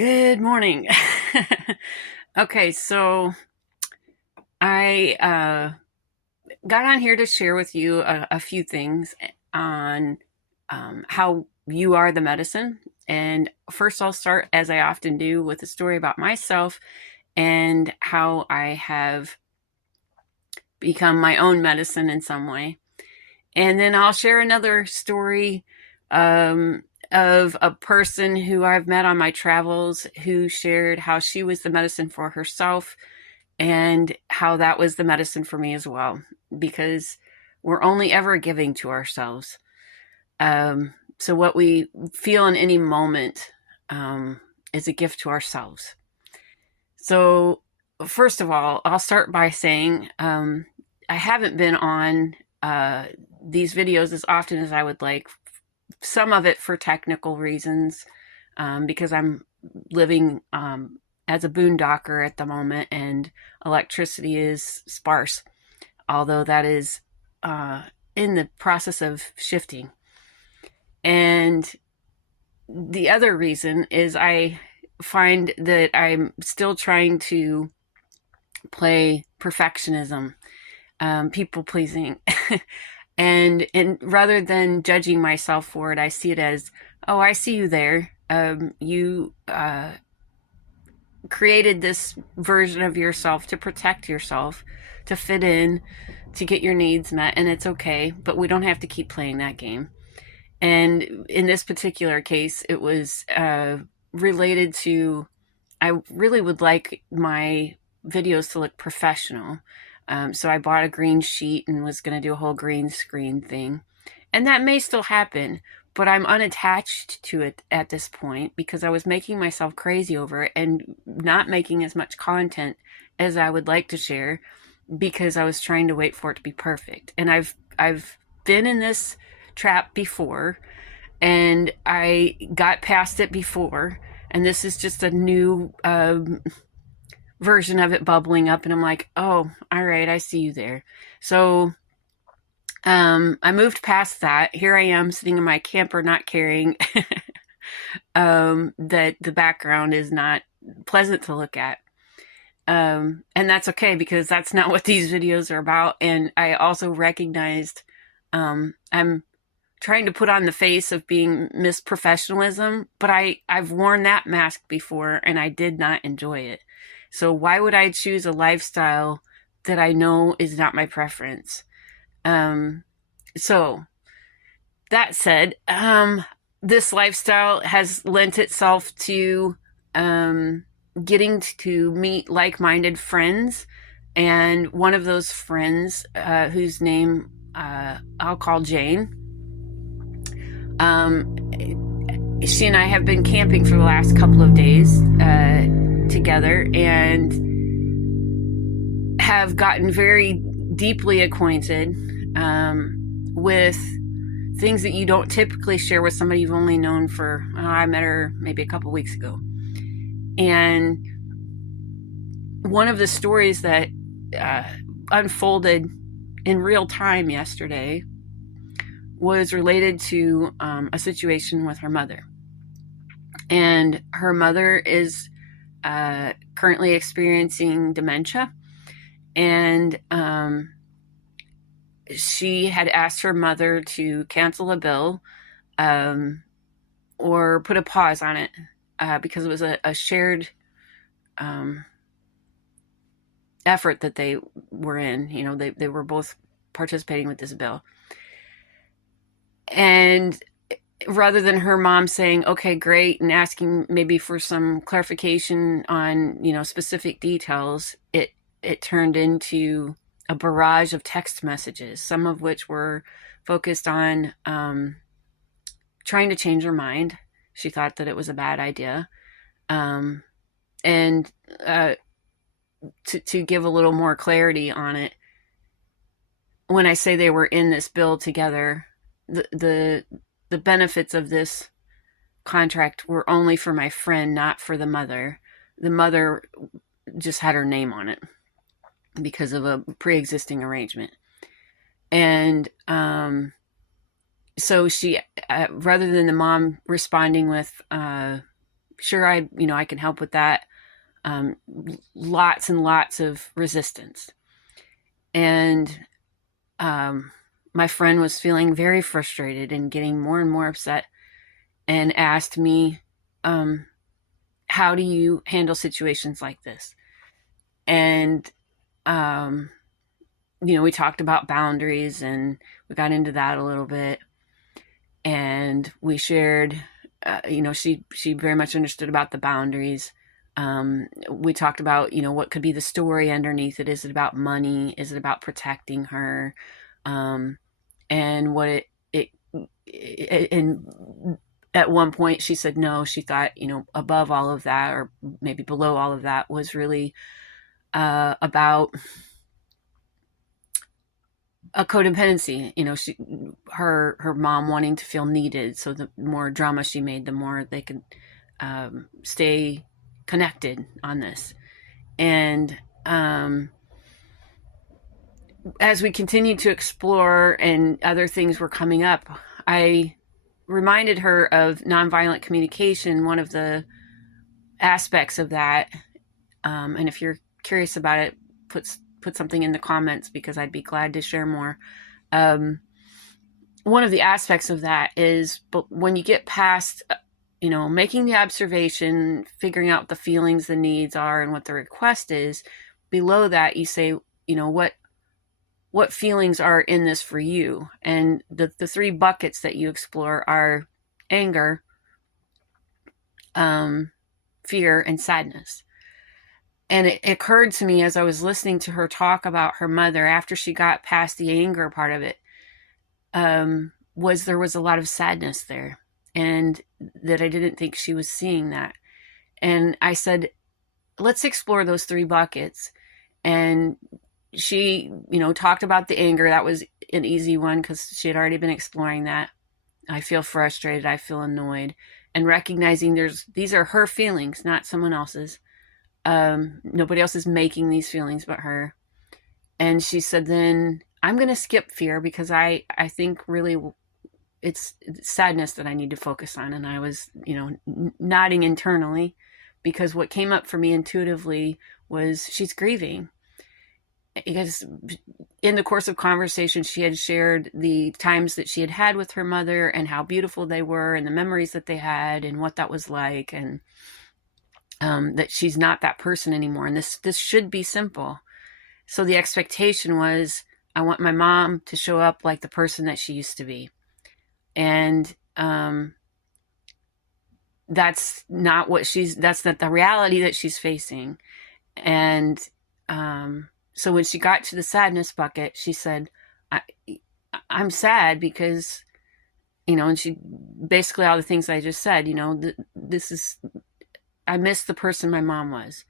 Good morning. Okay, so I got on here to share with you a few things on how you are the medicine. And first, I'll start, as I often do, with a story about myself and how I have become my own medicine in some way. And then I'll share another story um, of a person who I've met on my travels who shared how she was the medicine for herself and how that was the medicine for me as well, because we're only ever giving to ourselves. So, what we feel in any moment is a gift to ourselves. So, first of all, I'll start by saying I haven't been on these videos as often as I would like. Some of it for technical reasons, because I'm living as a boondocker at the moment and electricity is sparse, although that is in the process of shifting. And the other reason is I find that I'm still trying to play perfectionism, people pleasing. And rather than judging myself for it, I see it as, oh, I see you there. You created this version of yourself to protect yourself, to fit in, to get your needs met, and it's okay, but we don't have to keep playing that game. And in this particular case, it was related to, I really would like my videos to look professional. So I bought a green sheet and was going to do a whole green screen thing. And that may still happen, but I'm unattached to it at this point because I was making myself crazy over it and not making as much content as I would like to share because I was trying to wait for it to be perfect. And I've been in this trap before and I got past it before, and this is just a new version of it bubbling up, and I'm like, oh, all right, I see you there. So I moved past that. Here I am sitting in my camper, not caring that the background is not pleasant to look at. And that's okay because that's not what these videos are about. And I also recognized I'm trying to put on the face of being Miss Professionalism, but I've worn that mask before and I did not enjoy it. So why would I choose a lifestyle that I know is not my preference? So that said, this lifestyle has lent itself to getting to meet like-minded friends, and one of those friends, whose name I'll call Jane, she and I have been camping for the last couple of days together and have gotten very deeply acquainted with things that you don't typically share with somebody you've only known for, I met her maybe a couple weeks ago. And one of the stories that unfolded in real time yesterday was related to a situation with her mother. And her mother is currently experiencing dementia. And she had asked her mother to cancel a bill or put a pause on it because it was a shared effort that they were in. You know, they were both participating with this bill. And rather than her mom saying, okay, great, and asking maybe for some clarification on, you know, specific details, it turned into a barrage of text messages, some of which were focused on trying to change her mind. She thought that it was a bad idea. And to give a little more clarity on it, when I say they were in this bill together, the benefits of this contract were only for my friend, not for the mother. The mother just had her name on it because of a pre-existing arrangement. And so she, rather than the mom responding with sure I can help with that. Lots and lots of resistance. And my friend was feeling very frustrated and getting more and more upset, and asked me, how do you handle situations like this? And, we talked about boundaries, and we got into that a little bit. And we shared, she very much understood about the boundaries. We talked about, what could be the story underneath it. Is it about money? Is it about protecting her? And what and at one point she said no, she thought, above all of that, or maybe below all of that, was really about a codependency. Her mom wanting to feel needed. So the more drama she made, the more they could stay connected on this. And as we continued to explore and other things were coming up, I reminded her of nonviolent communication, one of the aspects of that. And if you're curious about it, put something in the comments, because I'd be glad to share more. One of the aspects of that is, but when you get past, making the observation, figuring out what the feelings, the needs are, and what the request is, below that you say, what feelings are in this for you? And the three buckets that you explore are anger, fear, and sadness. And it occurred to me as I was listening to her talk about her mother, after she got past the anger part of it, there was a lot of sadness there, and that I didn't think she was seeing that. And I said, let's explore those three buckets. And she, talked about the anger. That was an easy one, because she had already been exploring that. I feel frustrated. I feel annoyed. And recognizing these are her feelings, not someone else's. Nobody else is making these feelings but her. And she said, then I'm going to skip fear, because I think really it's sadness that I need to focus on. And I was, nodding internally, because what came up for me intuitively was she's grieving. Because in the course of conversation, she had shared the times that she had had with her mother, and how beautiful they were, and the memories that they had, and what that was like, and that she's not that person anymore. And this should be simple. So the expectation was, I want my mom to show up like the person that she used to be. And that's not the reality that she's facing. And so when she got to the sadness bucket, she said, I'm sad because, and she basically all the things I just said, I miss the person my mom was.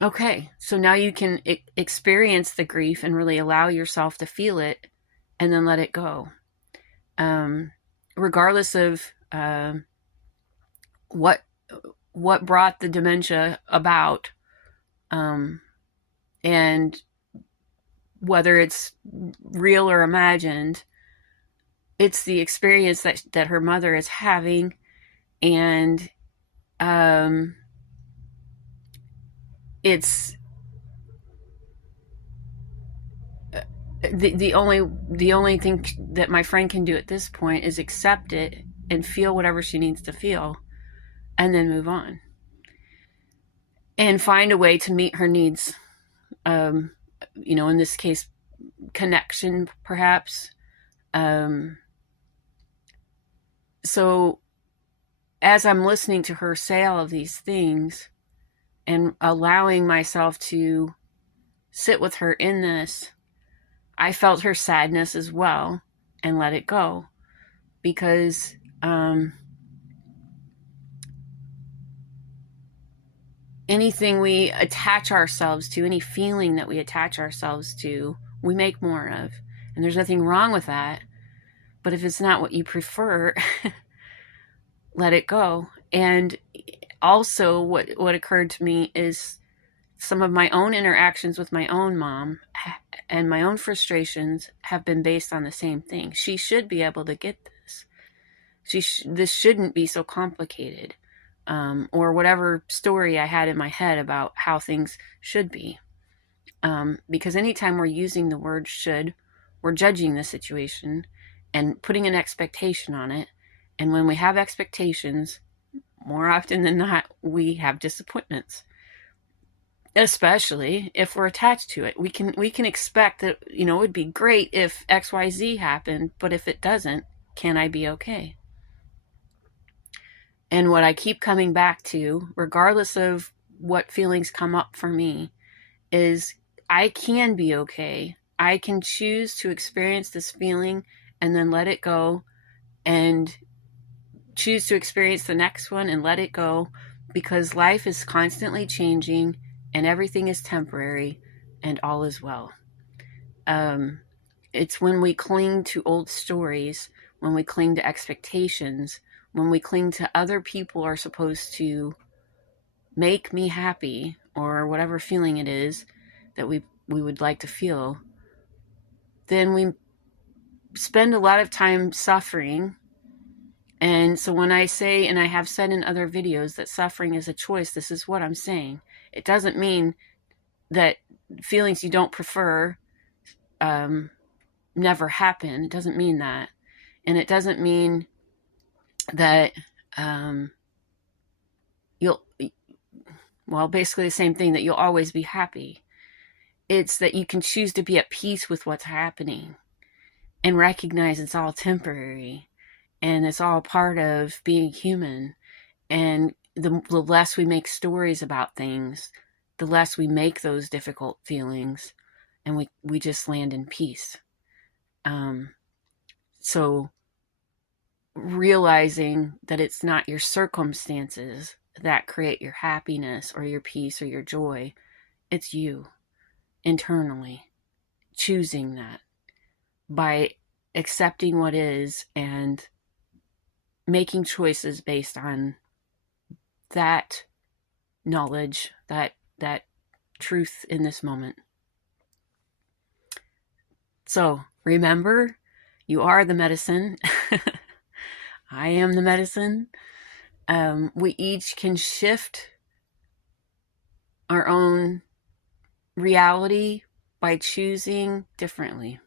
Okay, so now you can experience the grief and really allow yourself to feel it, and then let it go. Regardless of what brought the dementia about, and whether it's real or imagined, it's the experience that her mother is having. And it's the only thing that my friend can do at this point is accept it and feel whatever she needs to feel, and then move on and find a way to meet her needs. In this case, connection, perhaps. So as I'm listening to her say all of these things and allowing myself to sit with her in this, I felt her sadness as well, and let it go. Because anything we attach ourselves to, any feeling that we attach ourselves to, we make more of. And there's nothing wrong with that. But if it's not what you prefer, let it go. And also what occurred to me is some of my own interactions with my own mom and my own frustrations have been based on the same thing. She should be able to get this. This shouldn't be so complicated. or whatever story I had in my head about how things should be. Because anytime we're using the word should, we're judging the situation and putting an expectation on it. And when we have expectations, more often than not, we have disappointments. Especially if we're attached to it. We can expect that, it would be great if XYZ happened, but if it doesn't, can I be okay? And what I keep coming back to, regardless of what feelings come up for me, is I can be okay. I can choose to experience this feeling and then let it go, and choose to experience the next one and let it go, because life is constantly changing and everything is temporary and all is well. It's when we cling to old stories, when we cling to expectations, when we cling to other people are supposed to make me happy, or whatever feeling it is that we would like to feel, then we spend a lot of time suffering. And so when I say, and I have said in other videos, that suffering is a choice, this is what I'm saying. It doesn't mean that feelings you don't prefer never happen. It doesn't mean that. And it doesn't mean that basically the same thing, that you'll always be happy. It's that you can choose to be at peace with what's happening and recognize it's all temporary and it's all part of being human. And the less we make stories about things, the less we make those difficult feelings, and we just land in peace. So realizing that it's not your circumstances that create your happiness or your peace or your joy, it's you internally choosing that by accepting what is and making choices based on that knowledge, that truth in this moment. So remember, you are the medicine. I am the medicine. We each can shift our own reality by choosing differently.